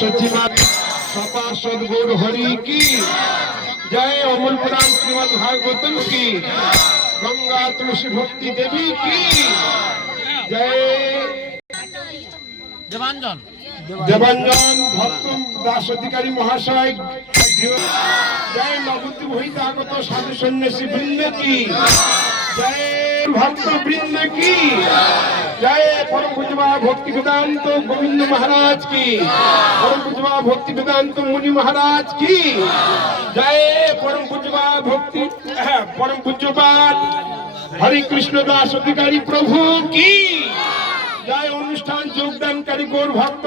सचिवालय सपार्षद गौर हरि की जय। अमूल पुराण श्रीमद भागवतम की गंगा तुलसी भक्ति देवी की जय। देवांजन भक्त दास अधिकारी महाशय जय। नवबुद्धि वही आगत साधु सन्यासी वृंद की जय। भक्त वृंद की जय। परम पूज्य भक्ति वेदांत गोविंद महाराज की, परम पूज्य भक्ति वेदांत मुनि महाराज की जय। परम पूज्यपाद हरि कृष्ण दास अधिकारी प्रभु की जय। অনুষ্ঠান যোগদানকারী গৌর ভক্ত